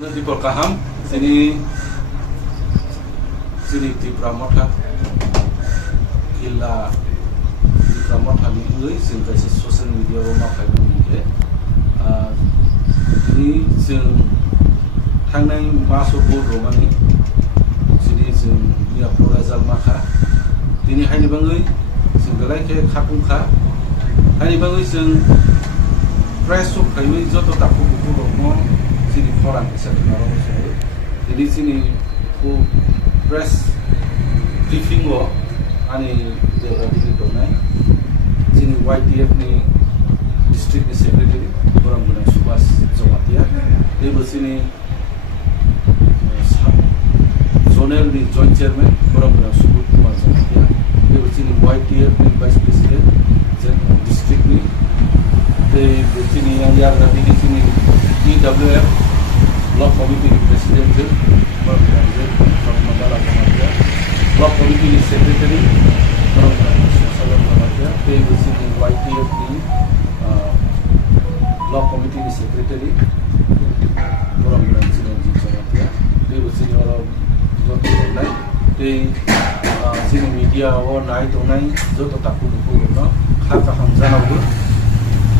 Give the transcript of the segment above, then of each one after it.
Dipol kaham sini Tripura Motha illa Tripura Motha ni ui sing kaisa social media o makai ni ini sing thangnai maso board romani sini sing ni proposal makha tini haini bangai sing galai ke khapungkha haini bangai sing press of kaiwi joto tapu buku romo sini foran bisa kenal saya jadi sini ku press briefing wo ani jaga di donai sini YTF ni district secretary orang guna Subas Jomatia dia bersini zonal ni joint chairman orang guna Subut Kumar Jomatia dia bersini YTF ni vice president district ni dia bersini yang dia ada di sini EWF Block Committee President Block Committee Secretary they will see YTF Block Committee Secretary they will see they media or night or night joto taku no khaka hamzana bu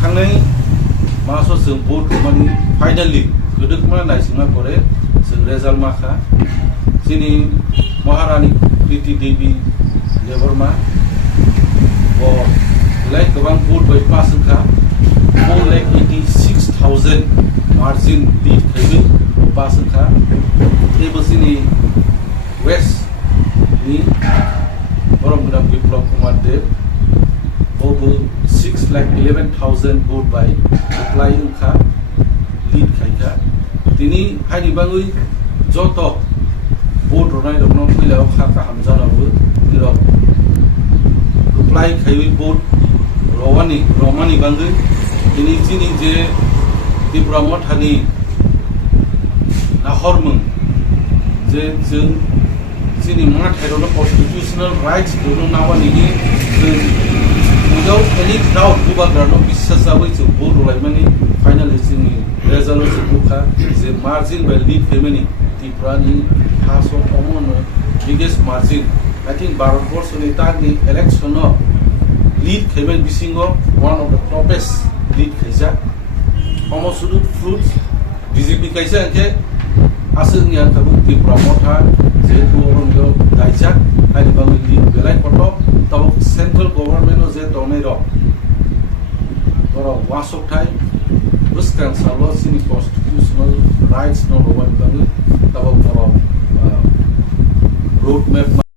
thangnai maso sing board mani finally guduk mana naisingma pore sing result makha sini Maharani Priti Devi Devarma or like gobang board by pasangkha 4,86,000 margin lead khabi pasangkha table sini West ni orang guna Biplop Kumar Dev over 6,11,000 vote by applying kha lead khaika tini haini bangui joto vote ronai dokno pilao kha ka hamjana bu tiro apply khaiwi vote romani bangui tini chini je Tripura Motha ni nahormung je jeng chini ma thairo constitutional rights dono nawani ni without any doubt bubagrano bisasawai chu vote roimani finally chini resolution bukha the margin by lead femini Tripura ni haso common biggest margin I think Bharatborsh ni tani election no lead femen bisingo one of the topest lead khaisa almost fruits BJP kaisa ke asung yang kabu Tripura Motha je to orang yo daijak hai bang lead belai koto tabo central government je donai ro oro wasok thai buskan salo sini constitutional rights no one bang tabo road map